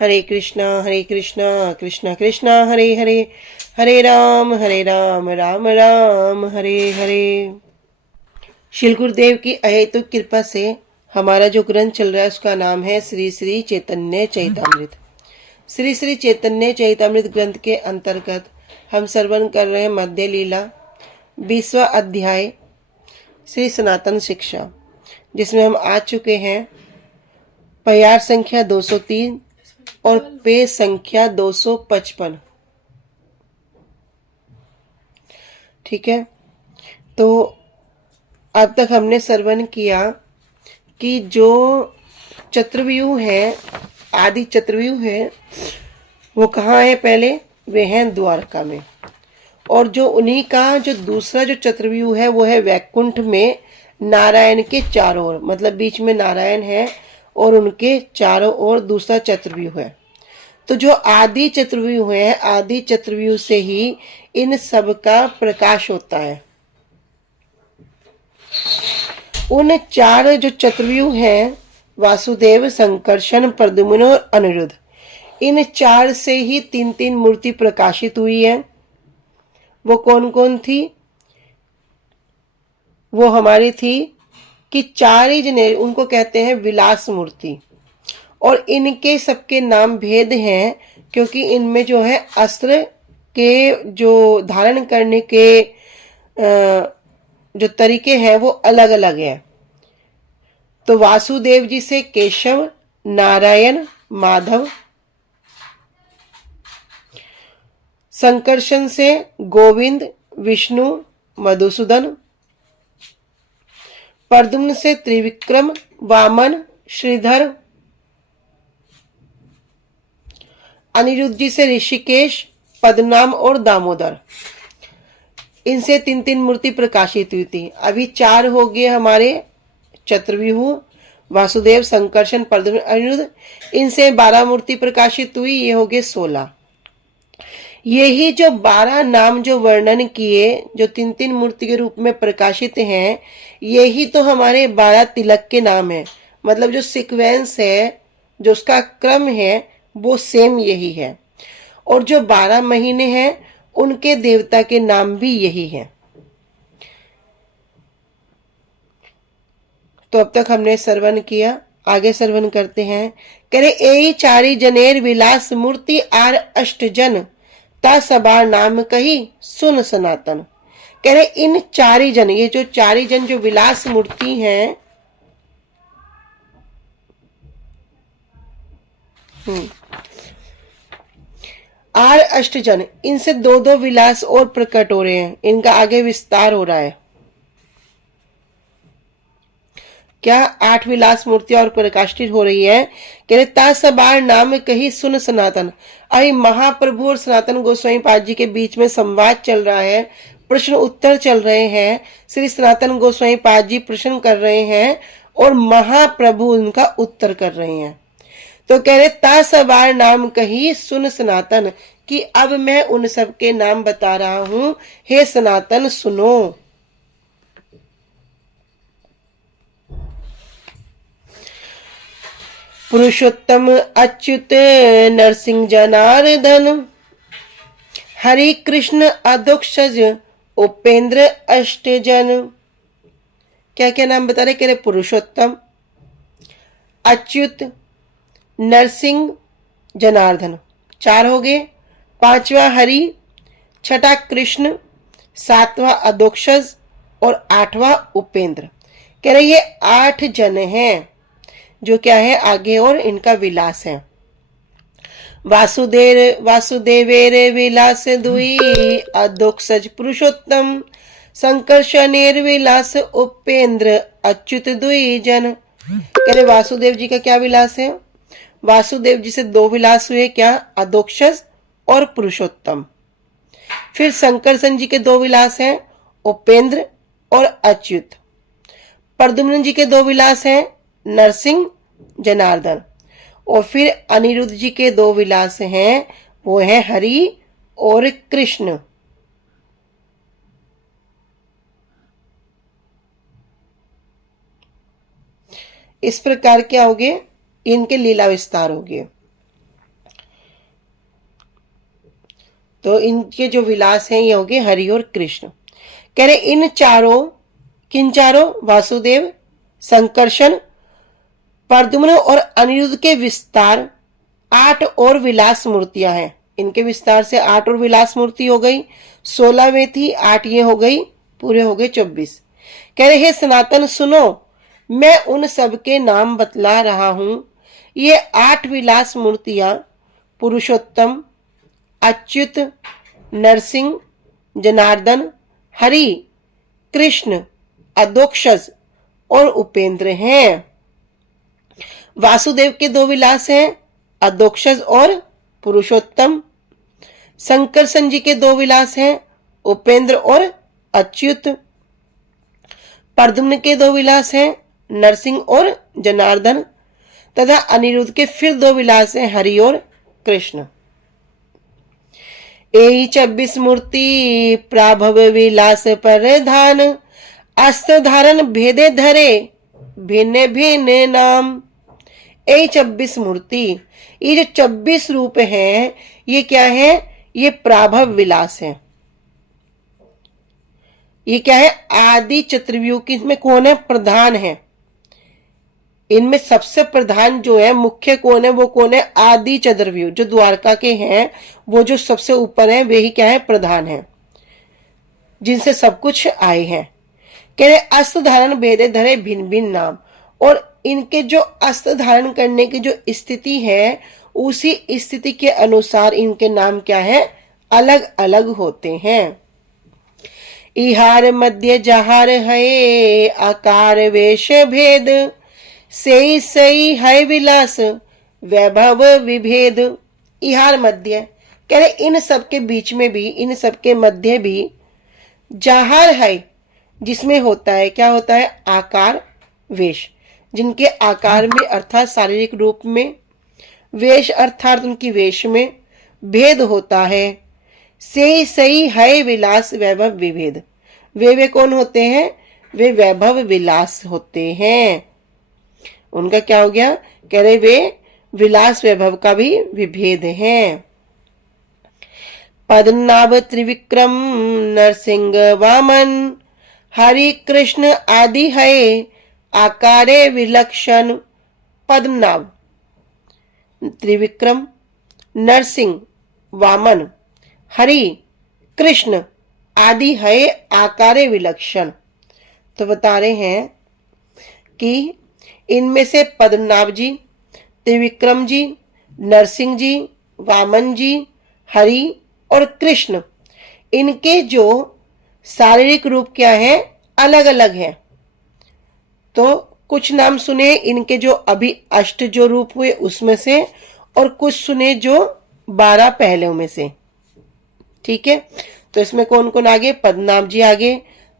हरे कृष्णा कृष्णा कृष्णा हरे हरे, हरे राम राम राम हरे हरे। श्री गुरुदेव की अहेतुक कृपा से हमारा जो ग्रंथ चल रहा है उसका नाम है श्री श्री चैतन्य चैतामृत। श्री श्री चैतन्य चैतामृत ग्रंथ के अंतर्गत हम श्रवण कर रहे हैं मध्य लीला 20वां अध्याय श्री सनातन शिक्षा, जिसमें हम आ चुके हैं पयार संख्या 203 और पेज संख्या 255। ठीक है, तो अब तक हमने श्रवण किया कि जो चतुर्व्यूह है, आदि चतुर्व्यूह है, वो कहाँ है? पहले वे हैं द्वारका में, और जो उन्हीं का जो दूसरा जो चतुर्व्यूह है वो है वैकुंठ में, नारायण के चारों ओर, मतलब बीच में नारायण है और उनके चारों ओर दूसरा चतुर्व्यूह है। तो जो आदि चतुर्व्यूह है, आदि चतुर्व्यूह से ही इन सब का प्रकाश होता है। उन चार जो चतुर्व्यूह हैं, वासुदेव, संकर्षण, प्रद्युम्न और अनिरुद्ध, इन चार से ही तीन तीन मूर्ति प्रकाशित हुई है। वो कौन कौन थी? वो हमारी थी कि चार ही जने, उनको कहते हैं विलास मूर्ति, और इनके सबके नाम भेद हैं क्योंकि इनमें जो है अस्त्र के जो धारण करने के जो तरीके हैं वो अलग अलग हैं। तो वासुदेव जी से केशव, नारायण, माधव, संकर्षण से गोविंद, विष्णु, मधुसूदन, प्रद्युम्न से त्रिविक्रम, वामन, श्रीधर, अनिरुद्ध जी से ऋषिकेश, पद्मनाभ और दामोदर, इनसे तीन तीन मूर्ति प्रकाशित हुई थी। अभी चार हो गए हमारे चतुर्व्यूह, वासुदेव, संकर्षण, प्रद्युम्न, अनिरुद्ध, इनसे 12 मूर्ति प्रकाशित हुई, ये हो गए 16। यही जो 12 नाम जो वर्णन किए, जो तीन तीन मूर्ति के रूप में प्रकाशित हैं, यही तो हमारे 12 तिलक के नाम है। मतलब जो सीक्वेंस है, जो उसका क्रम है, वो सेम यही है। और जो 12 महीने हैं उनके देवता के नाम भी यही हैं। तो अब तक हमने श्रवण किया, आगे श्रवण करते हैं। कह रहे ए चारी जनेर विलास मूर्ति आर अष्ट जन ता सबार नाम कही सुन सनातन। कह रहे इन चारी जन, ये जो चारी जन जो विलास मूर्ति हैं, आर अष्ट जन, इनसे दो दो विलास और प्रकट हो रहे हैं, इनका आगे विस्तार हो रहा है। क्या 8 विलास मूर्तियां और प्रकाशित हो रही है। कह रहे ता सबार नाम कही सुन सनातन। अभी महाप्रभु और सनातन गोस्वामी पाद जी के बीच में संवाद चल रहा है, प्रश्न उत्तर चल रहे हैं। श्री सनातन गोस्वामी पाद जी प्रश्न कर रहे हैं और महाप्रभु उनका उत्तर कर रहे हैं। तो कह रहे ता सबार नाम कही सुन सनातन, कि अब मैं उन सब के नाम बता रहा हूं, हे सनातन सुनो। पुरुषोत्तम अच्युत नरसिंह जनार्दन, हरि कृष्ण अधोक्षज उपेंद्र अष्टजन। क्या क्या नाम बता रहे? कह रहे पुरुषोत्तम, अच्युत, नरसिंह, जनार्दन, 4 हो गए। 5वां हरि, 6ठा कृष्ण, 7वां अधोक्षज और 8वां उपेंद्र। कह रहे ये 8 जन हैं जो क्या है आगे, और इनका विलास है। वासुदेवेर विलास दुई अधोक्षज पुरुषोत्तम, संकर्षणेर विलास उपेंद्र अच्युत दुई जन। कह रहे वासुदेव जी का क्या विलास है? वासुदेव जी से 2 विलास हुए, क्या? अधोक्षज और पुरुषोत्तम। फिर संकर्षण जी के 2 विलास हैं, उपेंद्र और अच्युत। प्रद्युम्न जी के 2 विलास हैं, नरसिंह, जनार्दन। और फिर अनिरुद्ध जी के 2 विलास हैं, वो हैं हरि और कृष्ण। इस प्रकार क्या हो गए? इनके लीला विस्तार हो गए। तो इनके जो विलास हैं ये हो गए हरि और कृष्ण। कह रहे इन चारों, किन चारों? वासुदेव, संकर्षण, प्रद्युम्न और अनिरुद्ध के विस्तार 8 और विलास मूर्तियां हैं। इनके विस्तार से 8 और विलास मूर्ति हो गई। 16 में थी, 8 ये हो गई, पूरे हो गए 24। कह रहे हे सनातन सुनो, मैं उन सब के नाम बतला रहा हूं। ये 8 विलास मूर्तियां पुरुषोत्तम, अच्युत, नरसिंह, जनार्दन, हरि, कृष्ण, अधोक्षज और उपेंद्र हैं। वासुदेव के 2 विलास हैं, अधोक्षज और पुरुषोत्तम। संकर्षण जी के 2 विलास हैं, उपेंद्र और अच्युत। प्रद्युम्न के 2 विलास हैं, नरसिंह और जनार्दन। तथा अनिरुद्ध के फिर 2 विलास हैं, हरि और कृष्ण। यही 26 मूर्ति प्राभव विलास प्रधान, अस्त्र धारण भेदे धरे भिन्न भिन्न नाम। यही 26 मूर्ति, ये जो 26 रूप हैं, ये क्या है? ये प्राभव विलास है। ये क्या है? आदि चतुर्व्यूह की, इसमें कौन है? प्रधान है। इनमें सबसे प्रधान जो है, मुख्य कौन है? वो कौन है? आदि चतुर्व्यूह जो द्वारका के हैं, वो जो सबसे ऊपर है, वे ही क्या है? प्रधान है, जिनसे सब कुछ आए हैं। कह रहे अस्त्र धारण भेदे धरे भिन्न भिन्न नाम। और इनके जो अस्त्र धारण करने की जो स्थिति है, उसी स्थिति के अनुसार इनके नाम क्या है? अलग अलग होते हैं। इहार मध्य जहार है आकार वेश भेद, सही सही है विलास वैभव विभेद। इहार मध्य, कह रहे इन सब के बीच में भी, इन सब के मध्य भी जहार है, जिसमें होता है, क्या होता है? आकार वेश, जिनके आकार में अर्थात शारीरिक रूप में, वेश अर्थात उनकी वेश में भेद होता है। से सही है विलास वैभव विभेद। वे कौन होते हैं? वे वैभव विलास होते हैं। उनका क्या हो गया? कह रहे वे विलास वैभव का भी विभेद है। पद्मनाभ त्रिविक्रम नरसिंह वामन, हरि कृष्ण आदि है आकारे विलक्षण। पद्मनाभ, त्रिविक्रम, नरसिंह, वामन, हरि, कृष्ण आदि है आकारे विलक्षण। तो बता रहे हैं कि इनमें से पद्मनाभ जी, त्रिविक्रम जी, नरसिंह जी, वामन जी, हरि और कृष्ण, इनके जो शारीरिक रूप क्या है? अलग अलग है। तो कुछ नाम सुने इनके जो अभी अष्ट जो रूप हुए उसमें से, और कुछ सुने जो 12 पहले में से। ठीक है, तो इसमें कौन कौन आगे? पद्मनाभ जी आगे,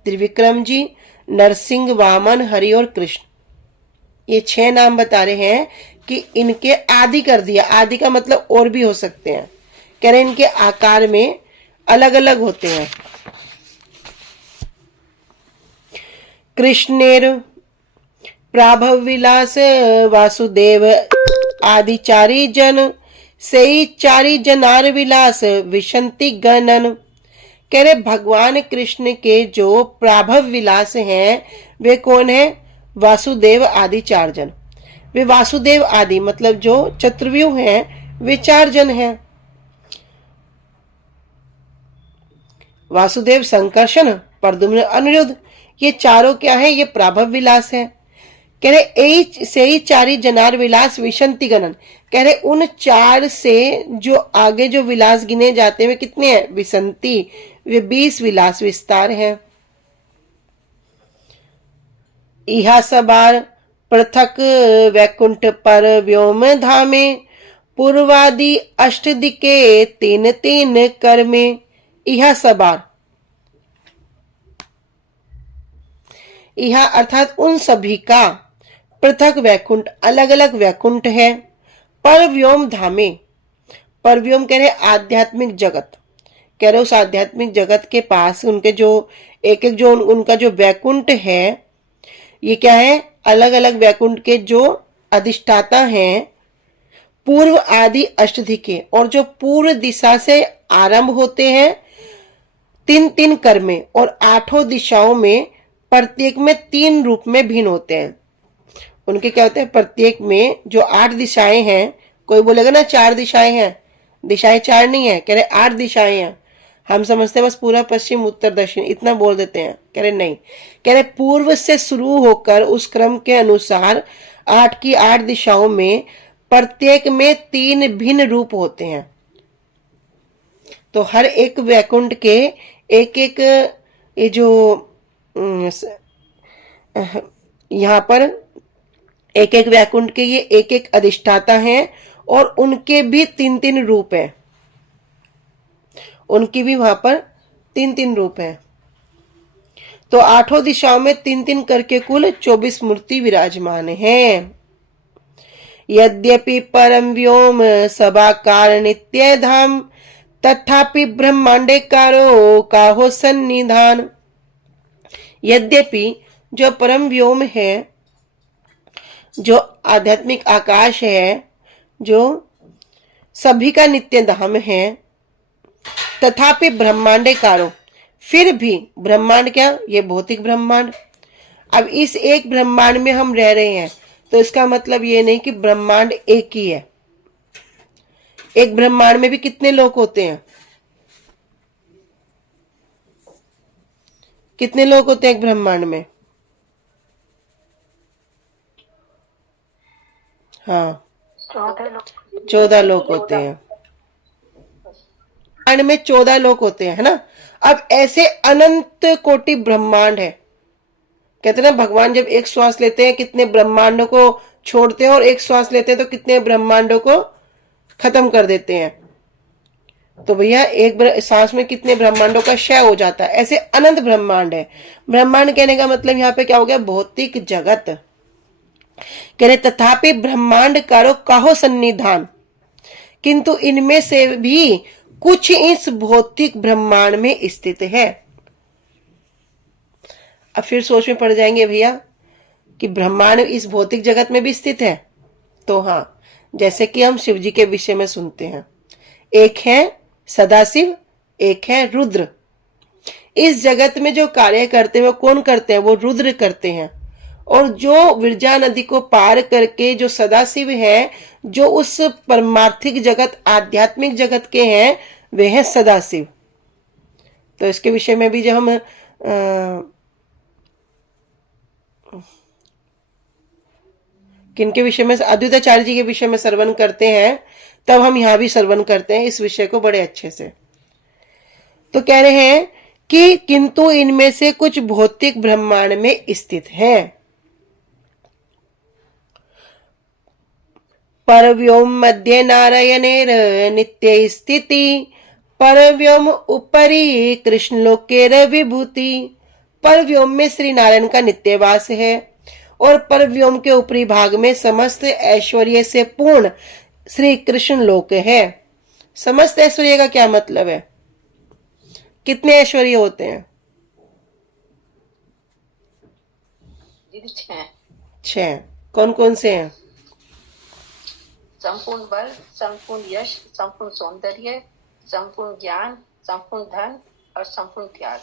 त्रिविक्रम जी, नरसिंह, वामन, हरि और कृष्ण। ये 6 नाम बता रहे हैं कि इनके आदि कर दिया। आदि का मतलब और भी हो सकते हैं। कह रहे इनके आकार में अलग अलग होते हैं। कृष्णेर प्राभव विलास वासुदेव आदि चारी जन, सही चारी जनार विलास विशंति गणन। कह रहे भगवान कृष्ण के जो प्राभव विलास हैं, वे कौन है? वासुदेव आदि 4 जन। वे वासुदेव आदि मतलब जो चतुर्व्यूह हैं, वे 4 जन हैं। वासुदेव, संकर्षण, प्रद्युम्न, अनिरुद्ध, ये चारों क्या है? ये प्राभव विलास है। कह रहे से ही चारी जनार विलास विशंति गणन। कह रहे उन 4 से जो आगे जो विलास गिने जाते हैं वे कितने हैं? विशंति, वे 20 विलास विस्तार हैं। इहा सबार पृथक वैकुंठ पर व्योम धामे, पूर्वादि अष्ट दिके 3 कर में। इहा सबार, इहा अर्थात उन सभी का, पृथक वैकुंठ अलग अलग वैकुंठ है, पर व्योम धामे। पर व्योम कह रहे आध्यात्मिक जगत। कह रहे उस आध्यात्मिक जगत के पास उनके जो एक एक जो उनका जो वैकुंठ है, ये क्या है? अलग अलग वैकुंठ के जो अधिष्ठाता हैं, पूर्व आदि अष्टधिके, और जो पूर्व दिशा से आरंभ होते हैं 3-3 कर में, और 8 दिशाओं में प्रत्येक में 3 रूप में भिन्न होते हैं। उनके क्या होते हैं, प्रत्येक में जो 8 दिशाएं हैं, कोई बोलेगा ना 4 दिशाएं हैं, दिशाएं 4 नहीं है, कह रहे 8 दिशाएं हैं। हम समझते हैं बस पूरा पश्चिम उत्तर दक्षिण इतना बोल देते हैं, कह रहे नहीं, कह रहे पूर्व से शुरू होकर उस क्रम के अनुसार 8 की 8 दिशाओं में प्रत्येक में 3 भिन्न रूप होते हैं। तो हर एक वैकुंठ के एक एक ये जो यहाँ पर एक एक वैकुंठ के ये एक एक अधिष्ठाता हैं, और उनके भी 3-3 रूप हैं, उनकी भी वहां पर 3-3 रूप हैं। तो 8 दिशाओं में 3-3 करके कुल 24 मूर्ति विराजमान हैं। यद्यपि परम व्योम सभाकार नित्य धाम, तथापि ब्रह्मांडेकारो काहो सन्निधान। यद्यपि जो परम व्योम है, जो आध्यात्मिक आकाश है, जो सभी का नित्य धाम है, तथापि ब्रह्मांडेकारो, फिर भी ब्रह्मांड क्या, ये भौतिक ब्रह्मांड। अब इस एक ब्रह्मांड में हम रह रहे हैं, तो इसका मतलब ये नहीं कि ब्रह्मांड एक ही है। एक ब्रह्मांड में भी कितने लोक होते हैं, कितने लोक होते हैं एक ब्रह्मांड में? हाँ, 14 लोक होते हैं। ब्रह्मांड में 14 लोक होते हैं, है ना। अब ऐसे अनंत कोटि ब्रह्मांड है। कहते हैं ना, भगवान जब एक श्वास लेते हैं कितने ब्रह्मांडों को छोड़ते हैं, और एक श्वास लेते हैं तो कितने ब्रह्मांडों को खत्म कर देते हैं। तो भैया एक सांस में कितने ब्रह्मांडों का क्षय हो जाता है। ऐसे अनंत ब्रह्मांड है। ब्रह्मांड कहने का मतलब यहाँ पे क्या हो गया, भौतिक जगत। कह रहे तथापि ब्रह्मांड कारो काहो सन्निधान, किंतु इनमें से भी कुछ इस भौतिक ब्रह्मांड में स्थित है। अब फिर सोच में पड़ जाएंगे भैया कि ब्रह्मांड इस भौतिक जगत में भी स्थित है। तो हाँ, जैसे कि हम शिव जी के विषय में सुनते हैं, एक है सदाशिव, एक है रुद्र। इस जगत में जो कार्य करते हैं वो कौन करते हैं, वो रुद्र करते हैं। और जो विरजा नदी को पार करके जो सदाशिव है, जो उस परमार्थिक जगत आध्यात्मिक जगत के हैं, वे हैं सदाशिव। तो इसके विषय में भी जब हम किनके विषय में, अद्वैताचार्य जी के विषय में श्रवण करते हैं, तब हम यहां भी श्रवण करते हैं इस विषय को बड़े अच्छे से। तो कह रहे हैं कि किंतु इनमें से कुछ भौतिक ब्रह्मांड में स्थित है। परव्योम मध्य नारायणेर नित्य स्थिति, परव्योम उपरि कृष्ण लोकेर विभूति। परव्योम में श्री नारायण का नित्यवास है, और परव्योम के ऊपरी भाग में समस्त ऐश्वर्य से पूर्ण श्री कृष्ण लोक है। समस्त ऐश्वर्य का क्या मतलब है, कितने ऐश्वर्य होते हैं? 6। कौन कौन से हैं? संपूर्ण बल, संपूर्ण यश, संपूर्ण सौंदर्य, संपूर्ण ज्ञान, संपूर्ण धन और संपूर्ण त्याग।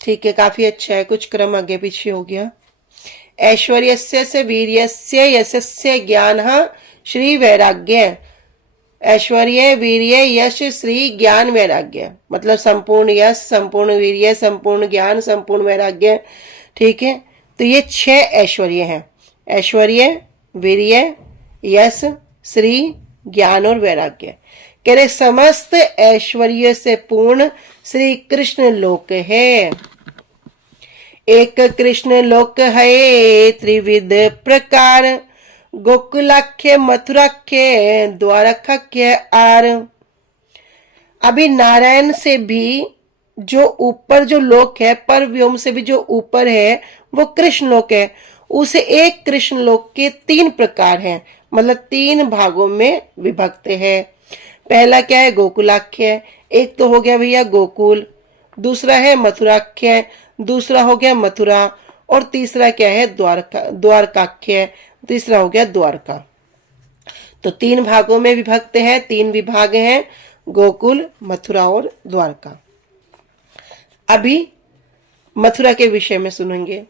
ठीक है, काफी अच्छा है। कुछ क्रम आगे पीछे हो गया। ऐश्वर्यस्य से वीर्यस्य यशस्य ज्ञान श्री वैराग्य। ऐश्वर्य, वीर्य, यश, श्री, ज्ञान, वैराग्य, मतलब संपूर्ण यश, संपूर्ण वीर्य, संपूर्ण ज्ञान, संपूर्ण वैराग्य। ठीक है, तो ये 6 ऐश्वर्य हैं। ऐश्वर्य, वीर्य, यश, श्री, ज्ञान और वैराग्य। कह रहे समस्त ऐश्वर्य से पूर्ण श्री कृष्ण लोक है। एक कृष्ण लोक है त्रिविध प्रकार, गोकुलाख्य, मथुराख्य, द्वारकाख्य आर। अभी नारायण से भी जो ऊपर जो लोक है, पर व्योम से भी जो ऊपर है, वो कृष्ण लोक है। उसे एक कृष्ण लोक के 3 प्रकार हैं, मतलब 3 भागों में विभक्त है। पहला क्या है, गोकुलाख्य। एक तो हो गया भैया गोकुल, दूसरा है मथुराख्य, दूसरा हो गया मथुरा, और तीसरा क्या है, द्वारकाख्य। तीसरा हो गया द्वारका। तो 3 भागों में विभक्त है, 3 विभाग हैं, गोकुल, मथुरा और द्वारका। अभी मथुरा के विषय में सुनेंगे।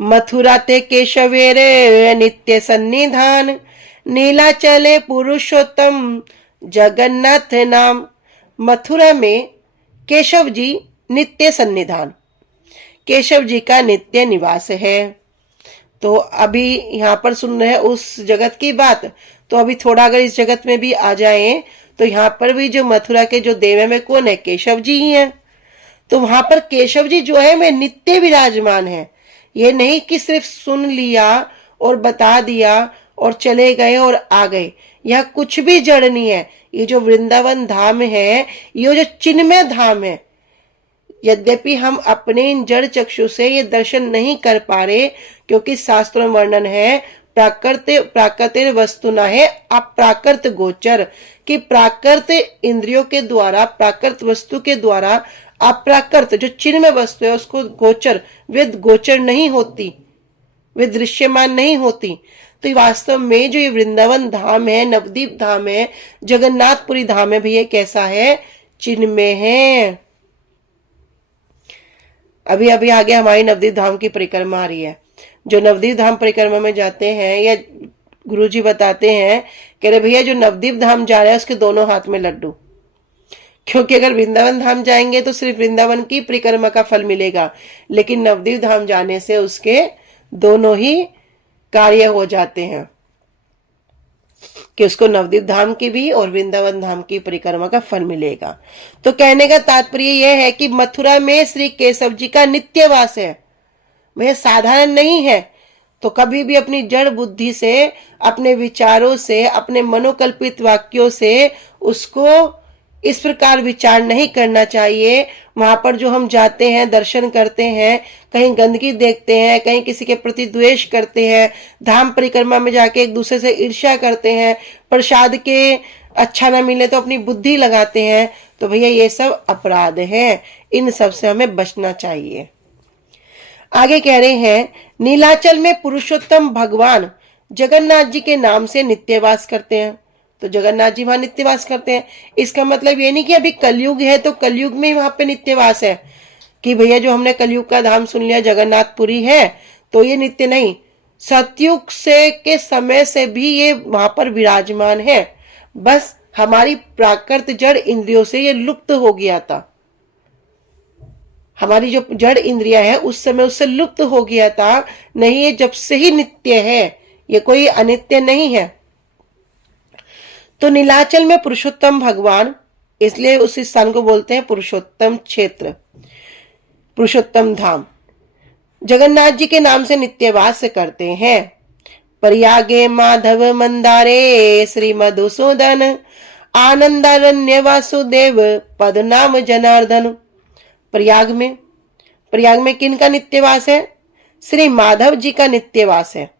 मथुरा ते केशवेरे नित्य सन्निधान, नीलाचले पुरुषोत्तम जगन्नाथ नाम। मथुरा में केशव जी नित्य सन्निधान, केशव जी का नित्य निवास है। तो अभी यहाँ पर सुन रहे हैं उस जगत की बात, तो अभी थोड़ा अगर इस जगत में भी आ जाए तो यहाँ पर भी जो मथुरा के जो देव में कौन है, केशव जी ही हैं। तो वहां पर केशव जी जो है वे नित्य विराजमान है। ये नहीं कि सिर्फ सुन लिया और बता दिया और चले गए और आ गए, यह कुछ भी जड़ नहीं है। ये जो वृंदावन धाम है, ये जो चिन्मय धाम है, यद्यपि हम अपने इन जड़ चक्षु से ये दर्शन नहीं कर पा रहे, क्योंकि शास्त्रों में वर्णन है प्राकृत वस्तुना है अप्राकृत गोचर, कि प्राकृत इंद्रियों के द्वारा, प्राकृत वस्तु के द्वारा अप्राकृत जो चिन्मय वस्तु है उसको गोचर, वे गोचर नहीं होती, वे दृश्यमान नहीं होती। तो वास्तव में जो ये वृंदावन धाम है, नवदीप धाम है, जगन्नाथपुरी धाम है, भैया कैसा है, चिन्मय है। अभी अभी आगे हमारी नवदीप धाम की परिक्रमा आ रही है। जो नवदीप धाम परिक्रमा में जाते हैं या गुरुजी बताते हैं कि अरे भैया जो नवदीप धाम जा रहा है उसके दोनों हाथ में लड्डू, क्योंकि अगर वृंदावन धाम जाएंगे तो सिर्फ वृंदावन की परिक्रमा का फल मिलेगा, लेकिन नवदीप धाम जाने से उसके दोनों ही कार्य हो जाते हैं, कि उसको नवदीप धाम की भी और वृंदावन धाम की परिक्रमा का फल मिलेगा। तो कहने का तात्पर्य यह है कि मथुरा में श्री केशव जी का नित्य वास है, वह साधारण नहीं है। तो कभी भी अपनी जड़ बुद्धि से, अपने विचारों से, अपने मनोकल्पित वाक्यों से उसको इस प्रकार विचार नहीं करना चाहिए। वहां पर जो हम जाते हैं, दर्शन करते हैं, कहीं गंदगी देखते हैं, कहीं किसी के प्रति द्वेष करते हैं, धाम परिक्रमा में जाके एक दूसरे से ईर्ष्या करते हैं, प्रसाद के अच्छा ना मिले तो अपनी बुद्धि लगाते हैं, तो भैया ये सब अपराध है, इन सब से हमें बचना चाहिए। आगे कह रहे हैं, नीलाचल में पुरुषोत्तम भगवान जगन्नाथ जी के नाम से नित्यवास करते हैं। तो जगन्नाथ जी वहां नित्यवास करते हैं। इसका मतलब ये नहीं कि अभी कलयुग है तो कलयुग में वहां पे नित्यवास है, कि भैया जो हमने कलयुग का धाम सुन लिया जगन्नाथपुरी है तो ये नित्य नहीं, सतयुग से के समय से भी ये वहां पर विराजमान है। बस हमारी प्राकृत जड़ इंद्रियों से ये लुप्त हो गया था, हमारी जो जड़ इंद्रिया है उस समय उससे लुप्त हो गया था। नहीं, ये जब से ही नित्य है, ये कोई अनित्य नहीं है। तो नीलाचल में पुरुषोत्तम भगवान, इसलिए उस स्थान को बोलते हैं पुरुषोत्तम क्षेत्र, पुरुषोत्तम धाम, जगन्नाथ जी के नाम से नित्यवास करते हैं। प्रयागे माधव मंदारे श्री मधुसूदन, आनंदारण्य वासुदेव पद नाम जनार्दन। प्रयाग में किन का नित्यवास है? श्री माधव जी का नित्यवास है।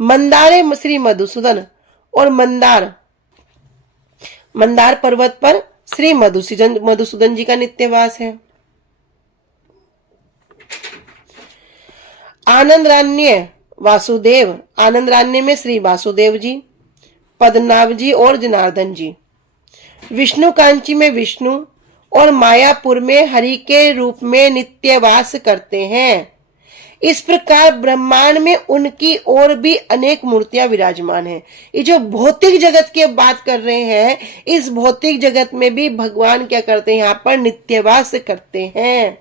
मंदारे श्री मधुसूदन, और मंदार पर्वत पर श्री मधुसूदन जी का नित्यवास है। आनंदरान्य वासुदेव, आनंदरान्य में श्री वासुदेव जी, पद्मनाभ जी और जनार्दन जी। विष्णु कांची में विष्णु और मायापुर में हरि के रूप में नित्यवास करते हैं। इस प्रकार ब्रह्मांड में उनकी और भी अनेक मूर्तियां विराजमान हैं। ये जो भौतिक जगत की बात कर रहे हैं, इस भौतिक जगत में भी भगवान क्या करते हैं? यहाँ पर नित्यवास करते हैं।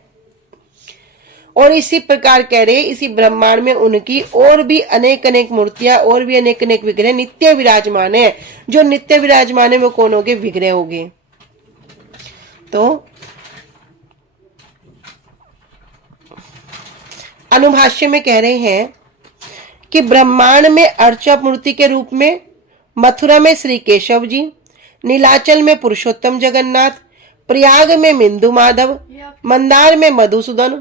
और इसी प्रकार कह रहे, इसी ब्रह्मांड में उनकी और भी अनेक अनेक मूर्तियां और भी अनेक अनेक विग्रह नित्य विराजमान है। जो नित्य विराजमान है वो कौन होंगे? विग्रह होंगे। तो अनुभाष्य में कह रहे हैं कि ब्रह्मांड में अर्चा मूर्ति के रूप में मथुरा में श्री केशव जी, नीलाचल में पुरुषोत्तम जगन्नाथ, प्रयाग में मिंदु माधव, मंदार में मधुसूदन,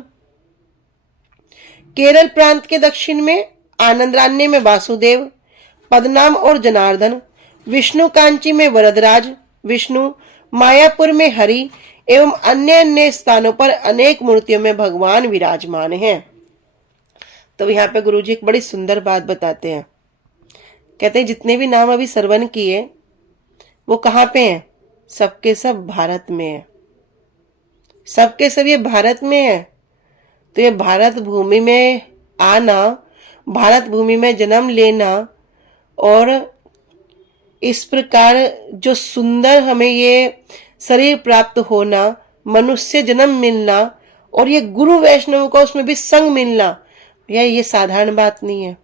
केरल प्रांत के दक्षिण में आनंदरान्य में वासुदेव, पद्मनाभ और जनार्दन, विष्णु कांची में वरदराज विष्णु, मायापुर में हरि एवं अन्य अन्य स्थानों पर अनेक मूर्तियों में भगवान विराजमान हैं। तो यहाँ पे गुरुजी एक बड़ी सुंदर बात बताते हैं कहते हैं जितने भी नाम अभी श्रवण किए वो कहाँ पे हैं? सबके सब भारत में है, सबके सब ये भारत में है। तो ये भारत भूमि में आना, भारत भूमि में जन्म लेना और इस प्रकार जो सुंदर हमें ये शरीर प्राप्त होना, मनुष्य जन्म मिलना और ये गुरु वैष्णव का उसमें भी संग मिलना, ये साधारण बात नहीं है,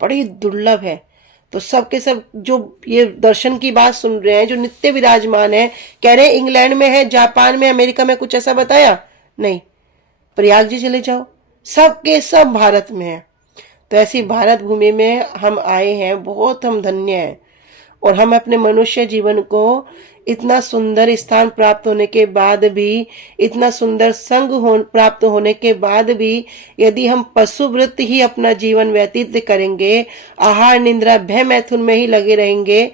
बड़ी दुर्लभ है। तो सबके सब जो ये दर्शन की बात सुन रहे हैं, जो नित्य विराजमान है, कह रहे हैं इंग्लैंड में है, जापान में, अमेरिका में, कुछ ऐसा बताया नहीं, प्रयाग जी चले जाओ, सबके सब भारत में है। तो ऐसी भारत भूमि में हम आए हैं, बहुत हम धन्य हैं। और हम अपने मनुष्य जीवन को इतना सुंदर स्थान प्राप्त होने के बाद भी, इतना सुंदर संग प्राप्त होने के बाद भी, यदि हम पशुवृत्त ही अपना जीवन व्यतीत करेंगे, आहार निंद्रा भय मैथुन में ही लगे रहेंगे,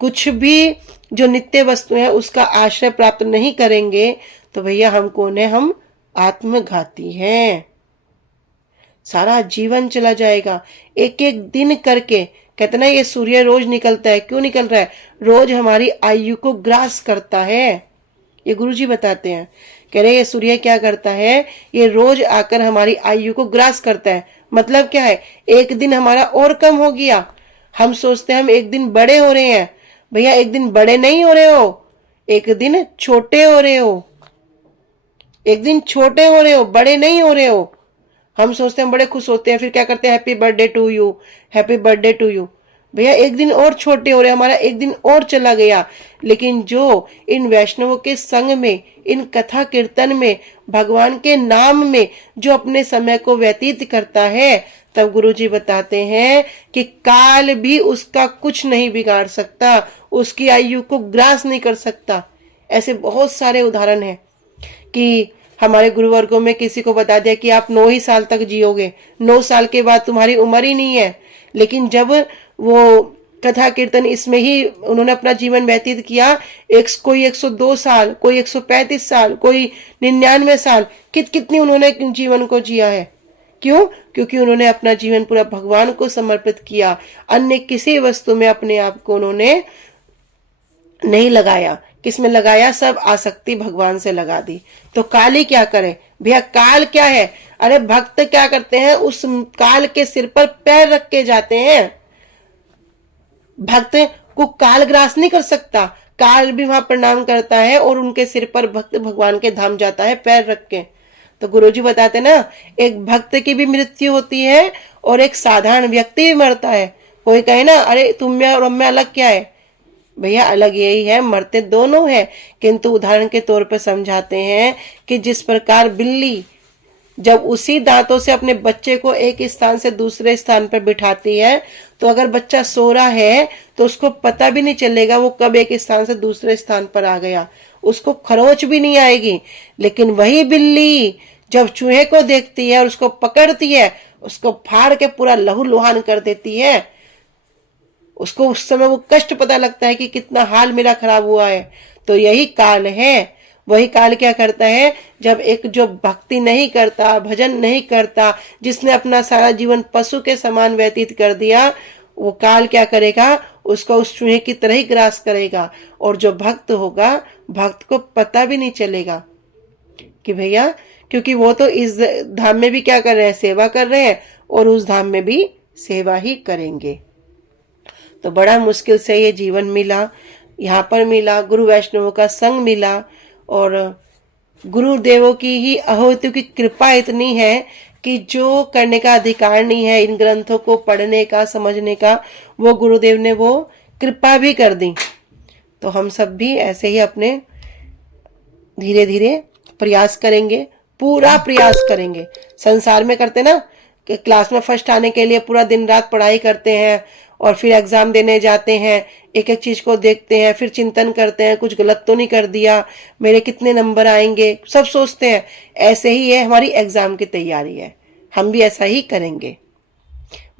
कुछ भी जो नित्य वस्तु है उसका आश्रय प्राप्त नहीं करेंगे, तो भैया हम कौन है? हम आत्मघाती हैं। सारा जीवन चला जाएगा, एक एक दिन करके। कहते ना ये सूर्य रोज निकलता है, क्यों निकल रहा है? रोज हमारी आयु को ग्रास करता है। ये गुरुजी बताते हैं, कह रहे ये सूर्य क्या करता है? ये रोज आकर हमारी आयु को ग्रास करता है। मतलब क्या है? एक दिन हमारा और कम हो गया। हम सोचते हैं हम एक दिन बड़े हो रहे हैं, भैया एक दिन बड़े नहीं हो रहे हो, एक दिन छोटे हो रहे हो, एक दिन छोटे हो रहे हो, बड़े नहीं हो रहे हो। हम सोचते हैं बड़े खुश होते हैं, फिर क्या करते हैं? Happy birthday to you, happy birthday to you. भैया एक दिन और छोटे हो रहे, हमारा एक दिन और चला गया। लेकिन जो इन वैष्णवों के संग में, इन कथा कीर्तन में, भगवान के नाम में जो अपने समय को व्यतीत करता है, तब गुरुजी बताते हैं कि काल भी उसका कुछ नहीं बिगाड़ सकता, उसकी आयु को ग्रास नहीं कर सकता। ऐसे बहुत सारे उदाहरण हैं कि हमारे गुरुवर्गों में किसी को बता दिया कि आप 9 ही साल तक जियोगे, 9 साल के बाद तुम्हारी उम्र ही नहीं है। लेकिन जब वो कथा कीर्तन इसमें ही उन्होंने अपना जीवन व्यतीत किया, कोई 102 साल, कोई 135 साल, कोई 99 साल, कितनी उन्होंने जीवन को जिया है। क्यों? क्योंकि उन्होंने अपना जीवन पूरा भगवान को समर्पित किया, अन्य किसी वस्तु में अपने आप को उन्होंने नहीं लगाया। किसमें लगाया? सब आसक्ति भगवान से लगा दी। तो काल ही क्या करे भैया? काल क्या है? अरे भक्त क्या करते हैं? उस काल के सिर पर पैर रख के जाते हैं। भक्त को काल ग्रास नहीं कर सकता, काल भी वहां प्रणाम करता है और उनके सिर पर भक्त भगवान के धाम जाता है पैर रख के। तो गुरुजी बताते ना, एक भक्त की भी मृत्यु होती है और एक साधारण व्यक्ति भी मरता है। कोई कहे ना अरे तुम में और मैं अलग क्या है? भैया अलग यही है, मरते दोनों हैं। किंतु उदाहरण के तौर पर समझाते हैं कि जिस प्रकार बिल्ली जब उसी दांतों से अपने बच्चे को एक स्थान से दूसरे स्थान पर बिठाती है, तो अगर बच्चा सो रहा है तो उसको पता भी नहीं चलेगा वो कब एक स्थान से दूसरे स्थान पर आ गया, उसको खरोच भी नहीं आएगी। लेकिन वही बिल्ली जब चूहे को देखती है और उसको पकड़ती है, उसको फाड़ के पूरा लहू लुहान कर देती है। उसको उस समय वो कष्ट पता लगता है कि कितना हाल मेरा खराब हुआ है। तो यही काल है। वही काल क्या करता है? जब एक जो भक्ति नहीं करता, भजन नहीं करता, जिसने अपना सारा जीवन पशु के समान व्यतीत कर दिया, वो काल क्या करेगा? उसको उस चूहे की तरह ही ग्रास करेगा। और जो भक्त होगा, भक्त को पता भी नहीं चलेगा कि भैया, क्योंकि वो तो इस धाम में भी क्या कर रहे हैं? सेवा कर रहे हैं और उस धाम में भी सेवा ही करेंगे। तो बड़ा मुश्किल से ये जीवन मिला, यहाँ पर मिला, गुरु वैष्णवों का संग मिला और गुरुदेवों की ही अहोतु की कृपा इतनी है कि जो करने का अधिकार नहीं है इन ग्रंथों को पढ़ने का, समझने का, वो गुरुदेव ने वो कृपा भी कर दी। तो हम सब भी ऐसे ही अपने धीरे धीरे प्रयास करेंगे, पूरा प्रयास करेंगे। संसार में करते ना कि क्लास में फर्स्ट आने के लिए पूरा दिन रात पढ़ाई करते हैं और फिर एग्जाम देने जाते हैं, एक एक चीज को देखते हैं, फिर चिंतन करते हैं कुछ गलत तो नहीं कर दिया, मेरे कितने नंबर आएंगे, सब सोचते हैं। ऐसे ही है हमारी एग्जाम की तैयारी है, हम भी ऐसा ही करेंगे।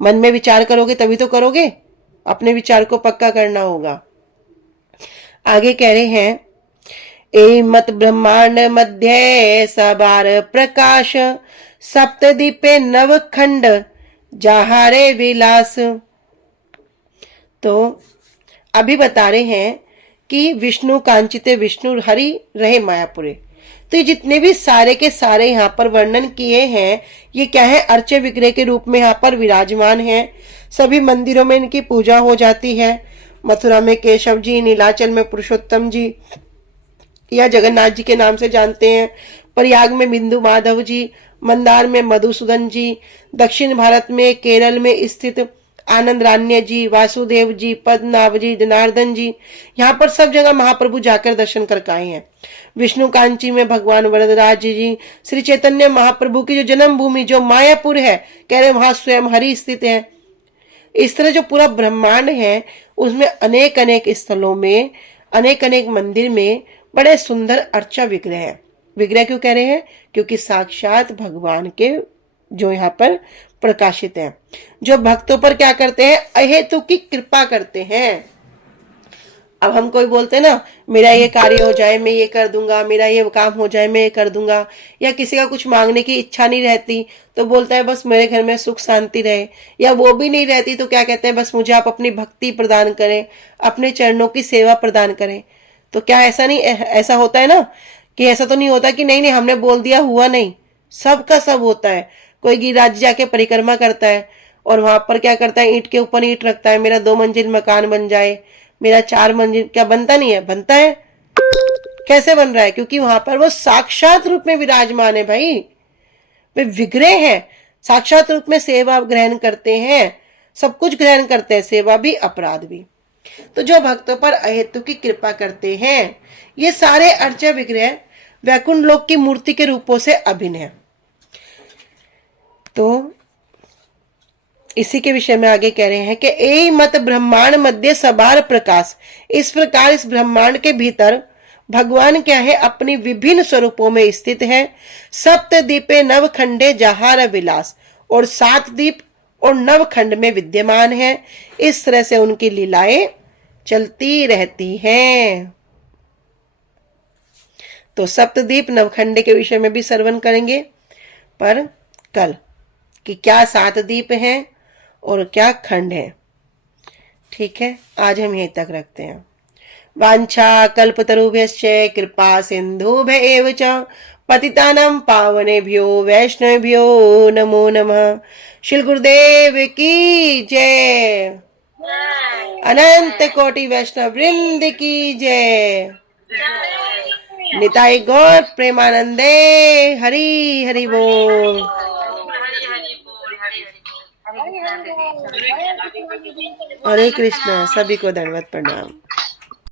मन में विचार करोगे तभी तो करोगे, अपने विचार को पक्का करना होगा। आगे कह रहे हैं, ए मत ब्रह्मांड मध्य सबार प्रकाश, सप्तदीपे नव खंड जहारे विलास। तो अभी बता रहे हैं कि विष्णु कांचिते विष्णु हरि रहे मायापुरे। तो ये जितने भी सारे के सारे यहाँ पर वर्णन किए हैं, ये क्या है, अर्चे विग्रह के रूप में यहाँ पर विराजमान है। सभी मंदिरों में इनकी पूजा हो जाती है। मथुरा में केशव जी, नीलाचल में पुरुषोत्तम जी या जगन्नाथ जी के नाम से जानते हैं, प्रयाग में बिंदु माधव जी, मंदार में मधुसूदन जी, दक्षिण भारत में केरल में स्थित आनंद रान्य जी, वासुदेव जी, पद्मनाभ जी, जनार्दन जी, यहाँ पर सब जगह महाप्रभु जाकर दर्शन करके आए हैं। विष्णु कांची में भगवान वरदराज जी, श्री चैतन्य महाप्रभु की जो जन्म भूमि जो मायापुर है, कह रहे वहां स्वयं हरि स्थित है। इस तरह जो पूरा ब्रह्मांड है उसमें अनेक अनेक स्थलों में, अनेक अनेक मंदिर में बड़े सुंदर अर्चा विग्रह है। विग्रह क्यों कह रहे हैं? क्योंकि साक्षात भगवान के जो यहाँ पर प्रकाशित हैं, जो भक्तों पर क्या करते हैं, अहेतु की कृपा करते हैं। अब हम कोई बोलते हैं ना, मेरा ये कार्य हो जाए मैं ये कर दूंगा, मेरा ये काम हो जाए मैं ये कर दूंगा, या किसी का कुछ मांगने की इच्छा नहीं रहती तो बोलता है बस मेरे घर में सुख शांति रहे, या वो भी नहीं रहती तो क्या कहते हैं, बस मुझे आप अपनी भक्ति प्रदान करें, अपने चरणों की सेवा प्रदान करें। तो क्या ऐसा नहीं, ऐसा होता है ना कि ऐसा तो नहीं होता कि नहीं नहीं हमने बोल दिया हुआ नहीं, सबका सब होता है। कोई गिरिराज जाके परिक्रमा करता है और वहां पर क्या करता है, ईंट के ऊपर ईंट रखता है, मेरा 2 मंजिल मकान बन जाए, मेरा 4 मंजिल, क्या बनता नहीं है? बनता है। कैसे बन रहा है? क्योंकि वहां पर वो साक्षात रूप में विराजमान है भाई, वे विग्रह है, साक्षात रूप में सेवा ग्रहण करते हैं, सब कुछ ग्रहण करते हैं, सेवा भी अपराध भी। तो जो भक्तों पर अहेतु की कृपा करते हैं, ये सारे अर्चा विग्रह वैकुंठ लोक की मूर्ति के रूपों से अभिन्न है। तो इसी के विषय में आगे कह रहे हैं कि ए मत ब्रह्मांड मध्य सबार प्रकाश। इस प्रकार इस ब्रह्मांड के भीतर भगवान क्या है, अपनी विभिन्न स्वरूपों में स्थित है। सप्त दीपे नव खंडे जहार विलास, और 7 दीप और 9 खंड में विद्यमान है। इस तरह से उनकी लीलाएं चलती रहती हैं। तो सप्तदीप नवखंड के विषय में भी श्रवण करेंगे, पर कल कि क्या 7 दीप हैं और क्या खंड है। ठीक है, आज हम यहीं तक रखते हैं। वांछा कल्पतरुभ्यश्च कृपा सिन्धुभ्य च पतितानां पावनेभ्यो वैष्णवेभ्यो नमो नमः। श्री गुरुदेव की जय। अनंत कोटि वैष्णव वृंद की जय। निताई गौर प्रेमानंदे। हरि हरि बोल। हरे कृष्ण। सभी को दंडवत प्रणाम।